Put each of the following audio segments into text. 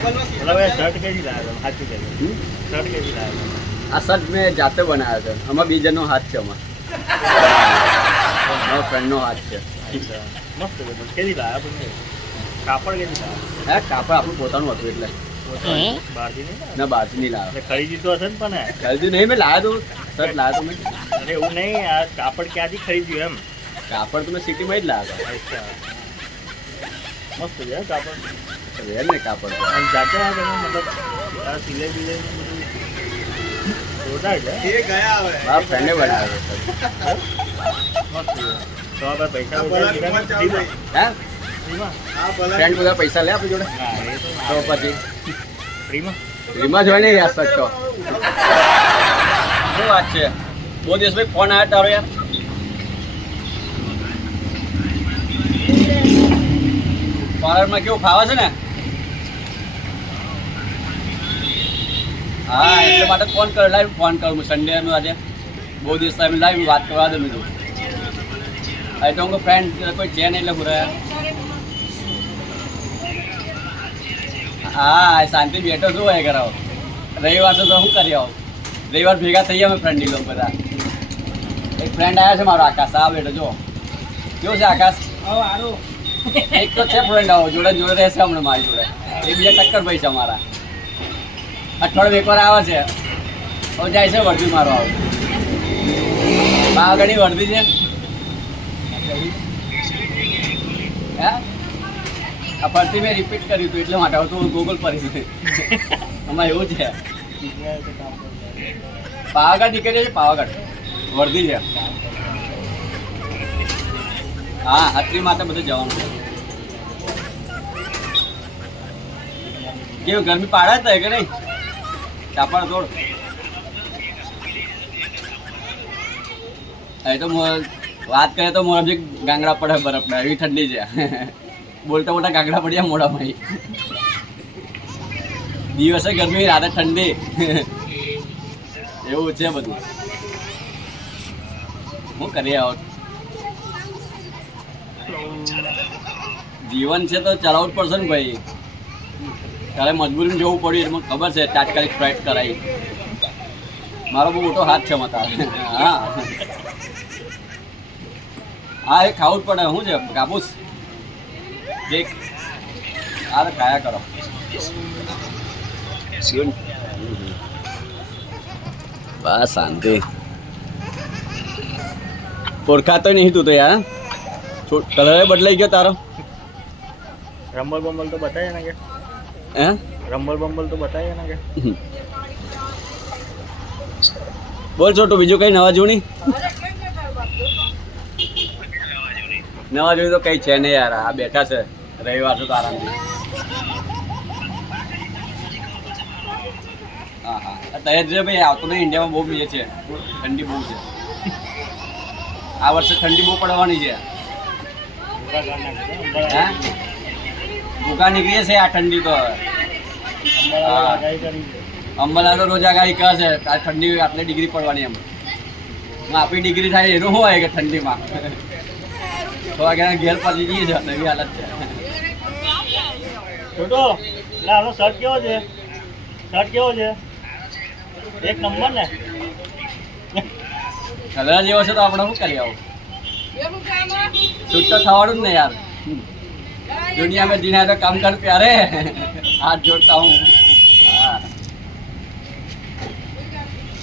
આ શર્ટ મેં જાતે બનાવ્યો છે. આમાં બીજાનો હાથ છે. મારા ફ્રેન્ડનો હાથ છે. કાપડ આપણું પોતાનું હતું એટલે ના બહારથી નહીં લાવ્યો. ખરીદી તો હશે ને પણ ખરીદી નહીં, મેં લાવ્યો તો શર્ટ લાવ્યો તો મેં. અરે એવું નહીં, આ કાપડ ક્યાંથી ખરીદ્યું એમ? કાપડ તો મેં સિટીમાં જ લાવ્યો. મસ્ત છે કાપડ. રેર ને કાપડ જાતે મતલબ સિલાઈ બિલાઈ જોરદાર છે. મારા ફ્રેન્ડે બનાવ્યો છે. મસ્ત છે. તો આપણે પૈસા હે ફ્રેન્ડ બધા પૈસા લે આપણી જોડે તો પછી ફ્રીમાં ફ્રીમાં જોઈ નહીં યાર શકતો. શું વાત છે? બહુ દિવસ ભાઈ ફોન આવ્યો તારો યાર. પાર્લરમાં કેવું ફાવે છે ને? હા એટલે માટે ફોન કર્યો. લાઈવ ફોન કરું સન્ડે આજે બહુ દિવસ ટાઈમ લાઈવ વાત કરવા દો મેં. હવે તો હું ફ્રેન્ડ કોઈ છે નહીં એટલે પૂરા. હા શાંતિ બેઠો શું હોય કરાવો. રવિવાર તો શું કરી આવો? રવિવાર ભેગા થઈ ગયા અમે ફ્રેન્ડ લોકો બધા. એક ફ્રેન્ડ આવ્યા છે મારો આકાશ. આ બેઠો જો કેવું છે આકાશ? એક તો છે ફ્રેન્ડ આવો જોડે જોડે રહેશે હમણાં મારી જોડે. એક બીજા ટક્કર ભાઈ છે અમારા. અઠવાડિયે એક વાર આવે છે. હવે જાય છે વર્દી મારો આવો. પાવાગઢની વર્દી છે. હે આ ફરતી મેં રિપીટ કર્યું હતું એટલે માટે તો ગૂગલ પર આમાં એવું છે. પાવાગઢ નીકળે છે. પાવાગઢ વર્દી છે. હા અત્રી માટે બધું જવાનું છે. કેવું ગરમી પાડે જ કે નહીં? ચાપડ તોડ. એ તો વાત કરે તો મોરબજી ગાંગડા પડે બરફ ને એવી ઠંડી છે. બોલતા મોટા ગાંગડા પડ્યા મોડામાં. દિવસે ગરમી રાતે ઠંડી એવું છે બધું. શું કરીએ આવો? જીવન છે તો ચલાવવું જ પડશે ને ભાઈ. ત્યારે મજબૂરીમાં જવું પડ્યું એટલે મને ખબર છે. તાત્કાલિક ફ્લાઇટ કરાવી. મારો બહુ મોટો હાથ છે મતા. હા હા એ ખાવું જ પડે. શું છે કાબૂસ કેક? અરે ખાયા કરો. બસ શાંતિ. ઓળખાતો નહીં તું તો યાર. કલર બદલાઈ ગયો તારો. રંબલ બંબલ તો બતાવે ને કે હે રંબલ બંબલ તો બતાવે ને કે. બોલ છોટું બીજું કઈ નવા જૂની? નવા જૂની તો કઈ છે નહીં યાર. આ બેઠા છે રવિવાર તો આરામથી. હા હા તૈયાર છે ભાઈ. આવતો નહીં ઇન્ડિયામાં બહુ બીજે છે. ઠંડી બહુ છે આ વર્ષે. ઠંડી બહુ પડવાની છે. ભૂકા નીકળીએ છે આ ઠંડી તો. અંબાલા તો રોજ આગાહી કહે છે આ ઠંડી આટલી ડિગ્રી પડવાની. એમ આપણી ડિગ્રી થાય એનું શું હોય કે ઠંડીમાં થોડા ઘણા ઘેર પહોંચી જઈએ છે. એવી હાલત છે. છોટો આનો શર્ટ કેવો છે? શર્ટ કેવો છે? એક નંબર ને. કલર જેવો છે તો આપણે શું કરી આવું? શૂટ તો થવાનું જ ને યાર. दुनिया में जीना है तो काम कर प्यारे. हाथ जोड़ता हूँ. हाँ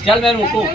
चल मैं रुकूँ.